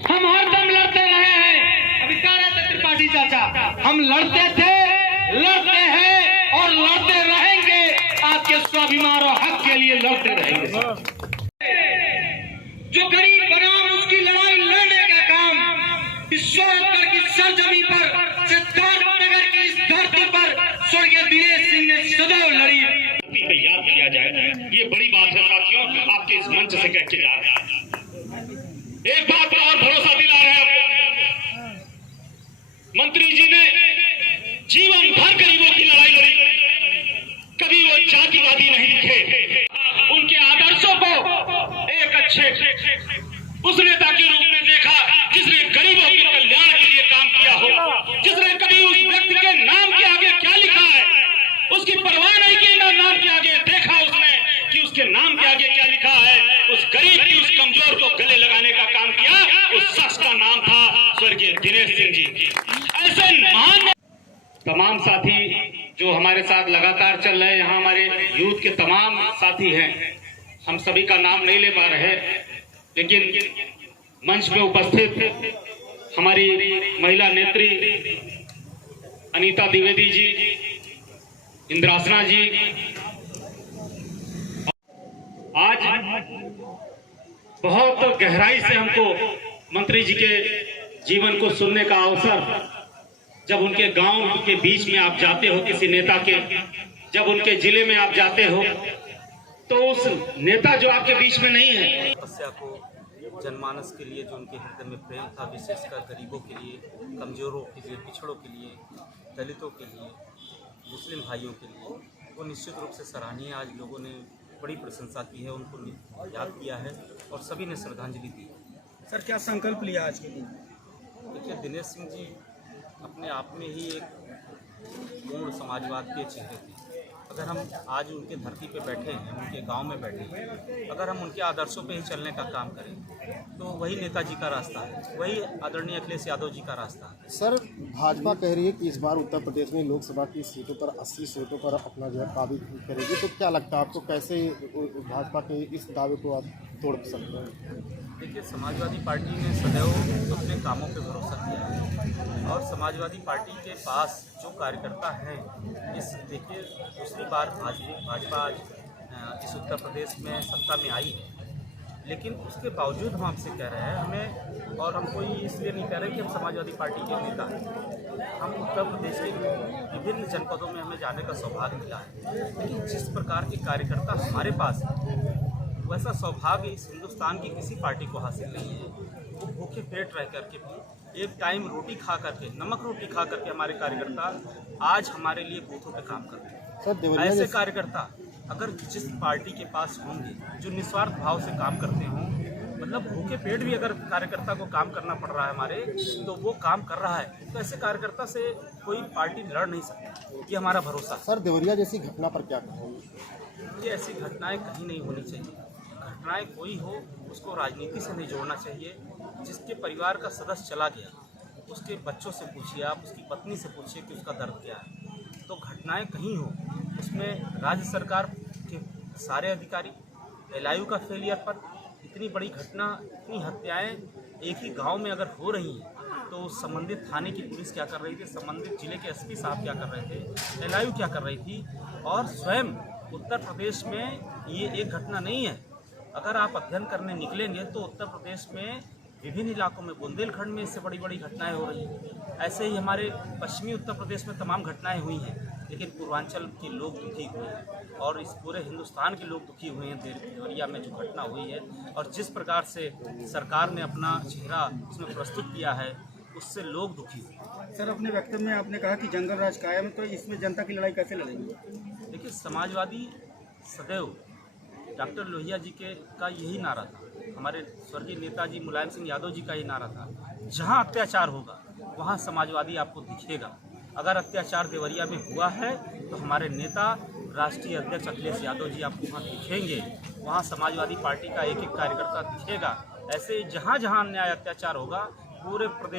हम हरदम लड़ते रहे हैं। अभी कह रहे थे त्रिपाठी चाचा, हम लड़ते थे, लड़ते हैं और लड़ते रहेंगे। आपके स्वाभिमान और हक के लिए लड़ते रहेंगे। जो गरीब बनाम उसकी लड़ाई लड़ने का काम इस सोनगढ़ की सरजमी पर, सिद्धार्थनगर की इस धरती पर स्वर्गीय दिनेश सिंह ने सदैव लड़ी। याद किया जाए, ये बड़ी बात है साथियों, आपके इस मंच से कह के जा रहे हैं। एक बात पर और भरोसा दिला रहे हैं, मंत्री जी ने जीवन भर गरीबों की लड़ाई लड़ी, कभी वो जातिवादी नहीं दिखे। उनके आदर्शों को एक अच्छे उस नेता के रूप में देखा जिसने गरीबों के कल्याण के लिए काम किया हो, जिसने कभी उस व्यक्ति के नाम के आगे क्या लिखा है उसकी परवाह नहीं की, ना नाम के आगे देखा उसने कि उसके नाम के आगे क्या लिखा है। उस गरीब की, उस कमजोर को गले लगाने का काम किया। उस शख्स का नाम था स्वर्गीय दिनेश सिंह जी। ऐसे महान तमाम साथी जो हमारे साथ लगातार चल रहे हैं, यहाँ हमारे यूथ के तमाम साथी हैं, हम सभी का नाम नहीं ले पा रहे, लेकिन मंच पे उपस्थित हमारी महिला नेत्री अनीता द्विवेदी जी, इंद्रासना जी, आज बहुत गहराई से हमको मंत्री जी के जीवन को सुनने का अवसर, जब उनके गांव के बीच में आप जाते हो, किसी नेता के जब उनके जिले में आप जाते हो, तो उस नेता जो आपके बीच में नहीं है, तपस्या को जनमानस के लिए जो उनके हृदय में प्रेम था, विशेषकर गरीबों के लिए, कमजोरों के लिए, पिछड़ों के लिए, दलितों के लिए, मुस्लिम भाइयों के लिए, वो निश्चित रूप से सराहनीय। आज लोगों ने बड़ी प्रशंसा की है, उनको याद किया है और सभी ने श्रद्धांजलि दी। सर, क्या संकल्प लिया आज के दिन? देखिए, दिनेश सिंह जी अपने आप में ही एक पूर्ण समाजवाद के चेहरे थे। अगर हम आज उनके धरती पे बैठे हैं, उनके गांव में बैठे हैं, अगर हम उनके आदर्शों पे ही चलने का काम करें तो वही नेताजी का रास्ता है, वही आदरणीय अखिलेश यादव जी का रास्ता है। सर, भाजपा कह रही है कि इस बार उत्तर प्रदेश में लोकसभा की सीटों पर 80 सीटों पर अपना जो है काबिज करेगी, तो क्या लगता है आपको, कैसे भाजपा के इस दावे को आप तोड़ सकते हैं? देखिए, समाजवादी पार्टी ने सदैव अपने कामों पे भरोसा किया है और समाजवादी पार्टी के पास जो कार्यकर्ता हैं, देखिए दूसरी बार भाजपा आज इस उत्तर प्रदेश में सत्ता में आई है, लेकिन उसके बावजूद हम आपसे कह रहे हैं, हमें, और हम कोई इसलिए नहीं कह रहे कि हम समाजवादी पार्टी के नेता हैं, हम उत्तर प्रदेश के विभिन्न जनपदों में हमें जाने का सौभाग्य मिला है, लेकिन जिस प्रकार के कार्यकर्ता हमारे पास हैं वैसा सौभाग्य इस हिंदुस्तान की किसी पार्टी को हासिल नहीं है। वो भूखे पेट रह करके भी एक टाइम रोटी खा करके, नमक रोटी खा करके हमारे कार्यकर्ता आज हमारे लिए बूथों पे काम कर रहे हैं। ऐसे कार्यकर्ता अगर जिस पार्टी के पास होंगे, जो निस्वार्थ भाव से काम करते हों, मतलब भूखे पेट भी अगर कार्यकर्ता को काम करना पड़ रहा है हमारे, तो वो काम कर रहा है, तो ऐसे कार्यकर्ता से कोई पार्टी लड़ नहीं सकती, ये हमारा भरोसा है। सर, देवरिया जैसी घटना पर क्या कहेंगे? ये ऐसी घटनाएं कहीं नहीं होनी चाहिए। घटनाएं कोई हो उसको राजनीति से नहीं जोड़ना चाहिए। जिसके परिवार का सदस्य चला गया उसके बच्चों से पूछिए, आप उसकी पत्नी से पूछिए कि उसका दर्द क्या है। तो घटनाएं कहीं हो उसमें राज्य सरकार के सारे अधिकारी, LIU का फेलियर पर इतनी बड़ी घटना, इतनी हत्याएं एक ही गांव में अगर हो रही हैं तो संबंधित थाने की पुलिस क्या कर रही थी, संबंधित जिले के SP साहब क्या कर रहे थे, LIU क्या कर रही थी, और स्वयं उत्तर प्रदेश में ये एक घटना नहीं है। अगर आप अध्ययन करने निकलेंगे तो उत्तर प्रदेश में विभिन्न इलाकों में, बुंदेलखंड में इससे बड़ी बड़ी घटनाएं हो रही हैं। ऐसे ही हमारे पश्चिमी उत्तर प्रदेश में तमाम घटनाएं हुई हैं, लेकिन पूर्वांचल के लोग दुखी हुए हैं और इस पूरे हिंदुस्तान के लोग दुखी हुए हैं देवरिया में जो घटना हुई है। और जिस प्रकार से सरकार ने अपना चेहरा उसमें प्रस्तुत किया है, उससे लोग दुखी हुए। सर, अपने वक्तव्य में आपने कहा कि जंगल राज कायम है, तो इसमें जनता की लड़ाई कैसे लड़ेंगे? देखिए, समाजवादी सदैव डॉक्टर लोहिया जी का यही नारा था, हमारे स्वर्गीय नेताजी मुलायम सिंह यादव जी का ही नारा था, जहां अत्याचार होगा वहां समाजवादी आपको दिखेगा। अगर अत्याचार देवरिया में हुआ है तो हमारे नेता राष्ट्रीय अध्यक्ष अखिलेश यादव जी आपको वहाँ दिखेंगे, वहाँ समाजवादी पार्टी का एक एक कार्यकर्ता दिखेगा। ऐसे जहाँ जहाँ अन्याय अत्याचार होगा पूरे प्रदेश